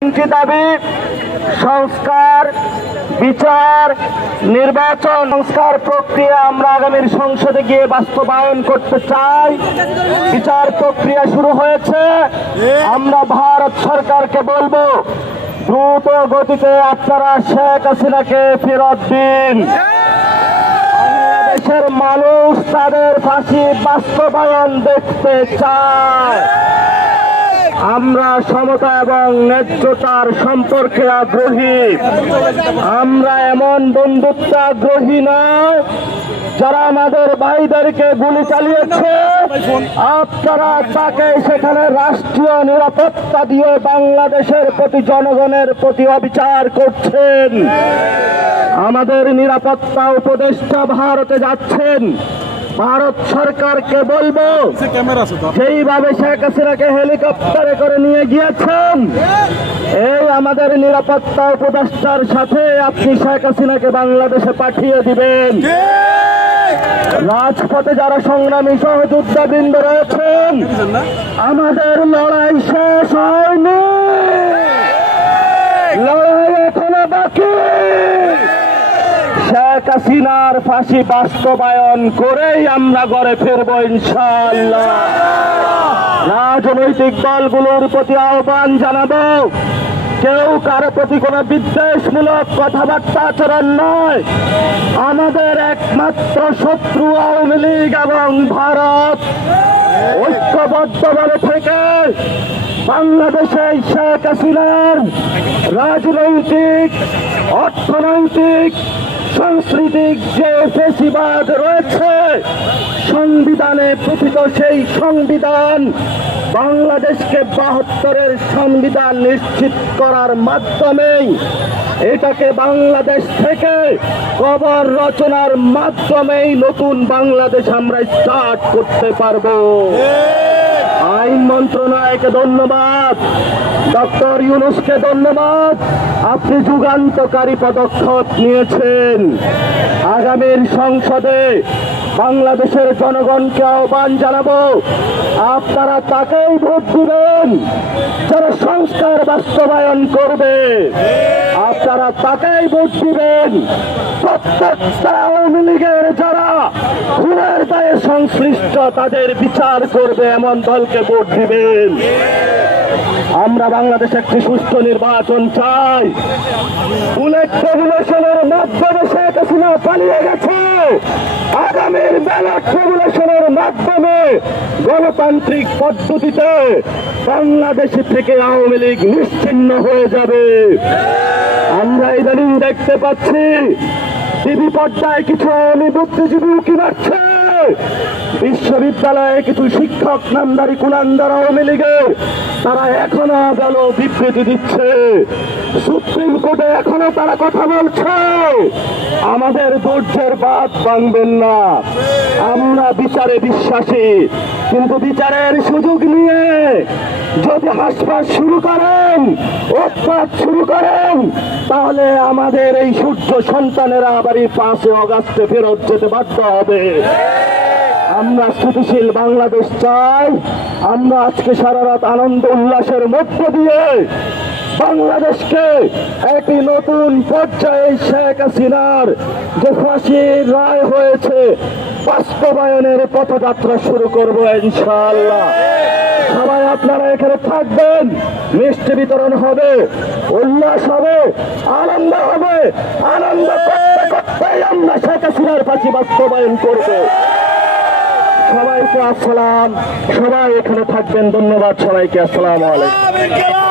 দাবি সংস্কার, বিচার, নির্বাচন সংস্কার প্রক্রিয়া আমরা আগামীর সংসদে গিয়ে বাস্তবায়ন করতে চাই। বিচার প্রক্রিয়া শুরু হয়েছে। আমরা ভারত সরকারকে বলবো, দ্রুত গতিতে আপনারা শেখ হাসিনাকে ফেরত দিন। বাংলাদেশের মানুষ তাদের ফাঁসি বাস্তবায়ন দেখতে চায়। আমরা সমতা এবং ন্যায্যতার সম্পর্কে আগ্রহী। আমরা এমন বন্ধুত্ব আগ্রহী নয় যারা আমাদের ভাইদেরকে গুলি চালিয়েছে, আপনারা তাকে সেখানে রাষ্ট্রীয় নিরাপত্তা দিয়ে বাংলাদেশের প্রতি জনগণের প্রতি অবিচার করছেন। আমাদের নিরাপত্তা উপদেষ্টা ভারতে যাচ্ছেন। ভারত সরকারকে বলবো, সেইভাবে শেখ হাসিনাকে হেলিকপ্টারে করে নিয়ে গিয়েছেন, এই আমাদের নিরাপত্তা উপদেষ্টার সাথে আপনি শেখ হাসিনাকে বাংলাদেশে পাঠিয়ে দিবেন। রাজপথে যারা সংগ্রামী সহযোদ্ধাবৃন্দ রয়েছেন, আমাদের লড়াই শেষ হয়নি, লড়াই এখনো বাকি। শেখ হাসিনার ফাঁসি বাস্তবায়ন করেই আমরা ঘরে ফিরবো ইনশাআল্লাহ। রাজনৈতিক দলগুলোর প্রতি আহ্বান জানাবো, কেউ কারো প্রতি কোনো বিদ্বেষমূলক কথাবার্তা আচরণ নয়। আমাদের একমাত্র শত্রু আওয়ামী লীগ এবং ভারত। ঐক্যবদ্ধভাবে থেকে বাংলাদেশে শেখ হাসিনার রাজনৈতিক, অর্থনৈতিক, সাংস্কৃতিক যে ফেসিবাদ রয়েছে, সংবিধানে প্রথিত সেই সংবিধান বাংলাদেশকে 72-এর সংবিধান নিশ্চিত করার মাধ্যমেই এটাকে বাংলাদেশ থেকে কবর রচনার মাধ্যমেই নতুন বাংলাদেশ আমরা স্টার্ট করতে পারবো। আইন মন্ত্রণালয়কে ধন্যবাদ, ডক্টর ইউনূসকে ধন্যবাদ, আপনি যুগান্তকারী পদক্ষেপ নিয়েছেন। আগামীর সংসদে বাংলাদেশের জনগণকে আহ্বান জানাবো, আপনারা তাকেই ভোট দিবেন যারা সংস্কার বাস্তবায়ন করবে। আপনারা তাকেই ভোট দিবেন প্রত্যেকটা আওয়ামী লীগের যারা খুনের দায়ে সংশ্লিষ্ট তাদের বিচার করবে এমন দলকে ভোট দিবেন। আমরা বাংলাদেশে একটি সুষ্ঠু নির্বাচন চাই। বুলেট রেগুলেশনের মাধ্যমে শেখ হাসিনা পালিয়ে গেছে। আগামীর ব্যালট রেগুলেশনের মাধ্যমে গণতান্ত্রিক পদ্ধতিতে বাংলাদেশ থেকে আওয়ামী লীগ নিশ্চিহ্ন হয়ে যাবে। আমরা ইদানিং দেখতে পাচ্ছি টিভি পর্দায় কিছু আওয়ামী বুদ্ধিজীবী উকি মারছে, বিশ্ববিদ্যালয়ে কিছু শিক্ষক নামদারি কুলাঙ্গার আওয়ামী লীগের তারা এখনো গেল বিবৃতি দিচ্ছে, সুপ্রিম কোর্টে এখনো তারা কথা বলছে। আমাদের ধৈর্যের বাঁধ ভাঙবেন না। আমরা বিচারে বিশ্বাসী, কিন্তু বিচারের সুযোগ নিয়ে যদি হাসপাত শুরু করেন, উৎপাত শুরু করেন, তাহলে আমাদের এই সূর্য সন্তানেরা আবার 5 অগাস্টে ফেরত যেতে বাধ্য হবে। আমরা স্থিতিশীল বাংলাদেশ চাই। আমরা আজকে সারা রাত আনন্দ উল্লাসের মধ্য দিয়ে বাংলাদেশকে একটি নতুন পর্যায়ে শেখ হাসিনার যে ফাঁসির রায় হয়েছে বাস্তবায়নের পথযাত্রা শুরু করবো ইনশাআল্লাহ। সবাই আপনারা এখানে থাকবেন, মিষ্টি বিতরণ হবে, উল্লাস হবে, আনন্দ হবে। আনন্দ করতে করতে আমরা শেখ হাসিনার ফাঁসি বাস্তবায়ন করবো। সবাইকে আসসালাম, সবাই এখানে থাকবেন। ধন্যবাদ সবাইকে, আসসালামু আলাইকুম।